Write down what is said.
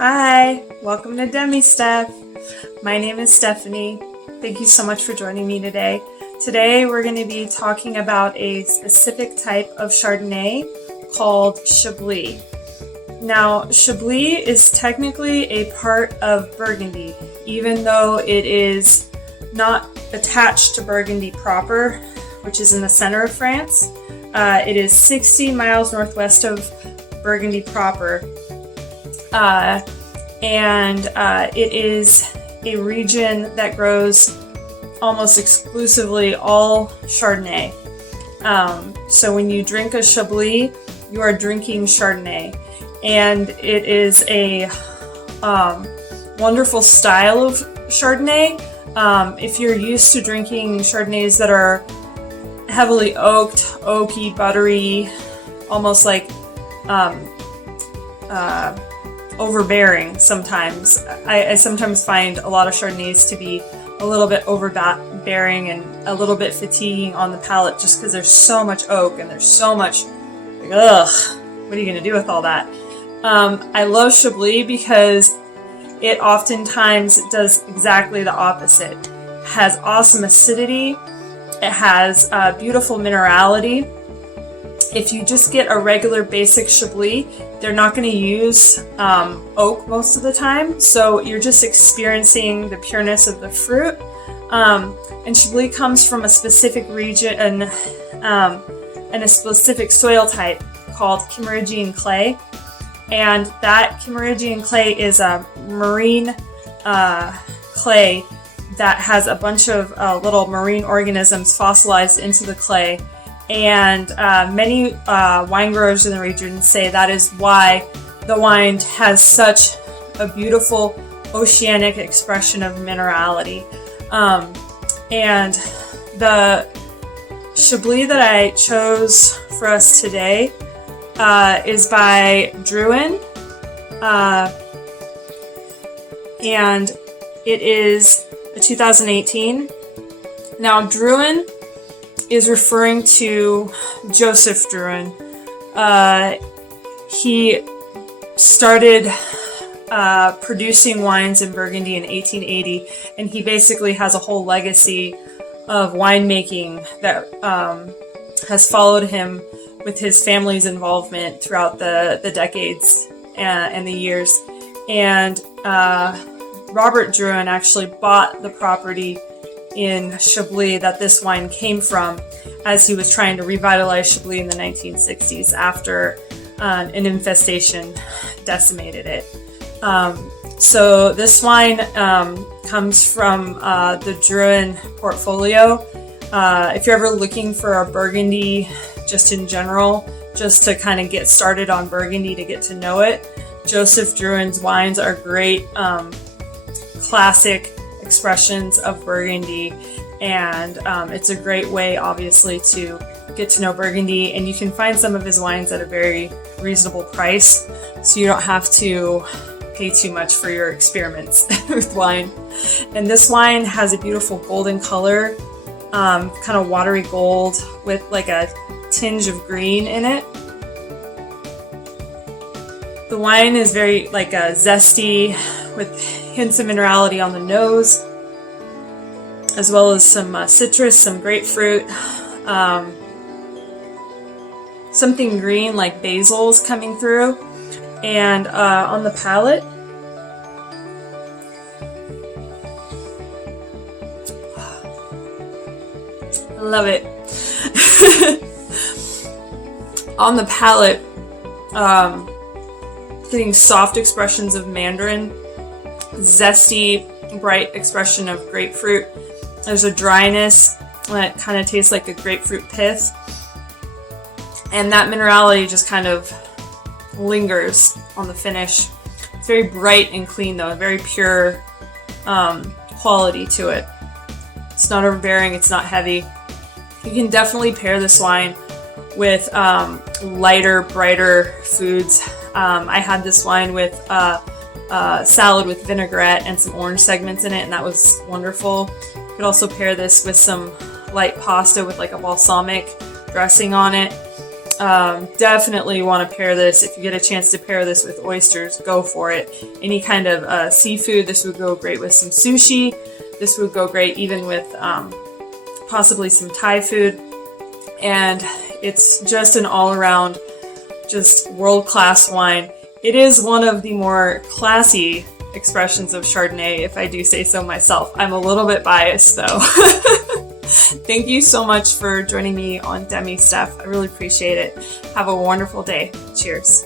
Hi, welcome to Demi Steph. My name is Stephanie. Thank you so much for joining me today. Today we're going to be talking about a specific type of Chardonnay called Chablis. Now, Chablis is technically a part of Burgundy, even though it is not attached to Burgundy proper, which is in the center of France. It is 60 miles northwest of Burgundy proper. It is a region that grows almost exclusively all Chardonnay. So when you drink a Chablis, you are drinking Chardonnay. And it is a wonderful style of Chardonnay. If you're used to drinking Chardonnays that are heavily oaky, buttery, almost like overbearing sometimes. I sometimes find a lot of Chardonnays to be a little bit overbearing and a little bit fatiguing on the palate just because there's so much oak and there's so much, like, ugh, what are you going to do with all that? I love Chablis because it oftentimes does exactly the opposite. It has awesome acidity. It has beautiful minerality. If you just get a regular basic Chablis, they're not going to use oak most of the time, so you're just experiencing the pureness of the fruit. And Chablis comes from a specific region and a specific soil type called Kimmeridgian clay. And that Kimmeridgian clay is a marine clay that has a bunch of little marine organisms fossilized into the clay. And many wine growers in the region say that is why the wine has such a beautiful oceanic expression of minerality. And the Chablis that I chose for us today is by Drouhin. And it is a 2018. Now, Drouhin is referring to Joseph Drouhin. He started producing wines in Burgundy in 1880, and he basically has a whole legacy of winemaking that has followed him with his family's involvement throughout the decades and the years. And Robert Drouhin actually bought the property in Chablis that this wine came from as he was trying to revitalize Chablis in the 1960s after an infestation decimated it. So this wine comes from the Drouhin portfolio. If you're ever looking for a Burgundy just in general, just to kind of get started on Burgundy to get to know it, Joseph Drouhin's wines are great classic expressions of Burgundy, and it's a great way obviously to get to know Burgundy, and you can find some of his wines at a very reasonable price, so you don't have to pay too much for your experiments with wine. And this wine has a beautiful golden color, kind of watery gold with like a tinge of green in it. The wine is very like a zesty with hints of minerality on the nose, as well as some citrus, some grapefruit, something green like basil is coming through. And on the palate, I love it. On the palate, getting soft expressions of mandarin, zesty, bright expression of grapefruit. There's a dryness that kind of tastes like a grapefruit pith. And that minerality just kind of lingers on the finish. It's very bright and clean though, very pure quality to it. It's not overbearing, it's not heavy. You can definitely pair this wine with lighter, brighter foods. I had this wine with salad with vinaigrette and some orange segments in it, and that was wonderful. You could also pair this with some light pasta with like a balsamic dressing on it. Definitely want to pair this. If you get a chance to pair this with oysters, go for it. Any kind of seafood, this would go great with some sushi. This would go great even with possibly some Thai food. And it's just an all-around, just world-class wine. It is one of the more classy expressions of Chardonnay, if I do say so myself. I'm a little bit biased though. Thank you so much for joining me on Demi Stuff. I really appreciate it. Have a wonderful day. Cheers.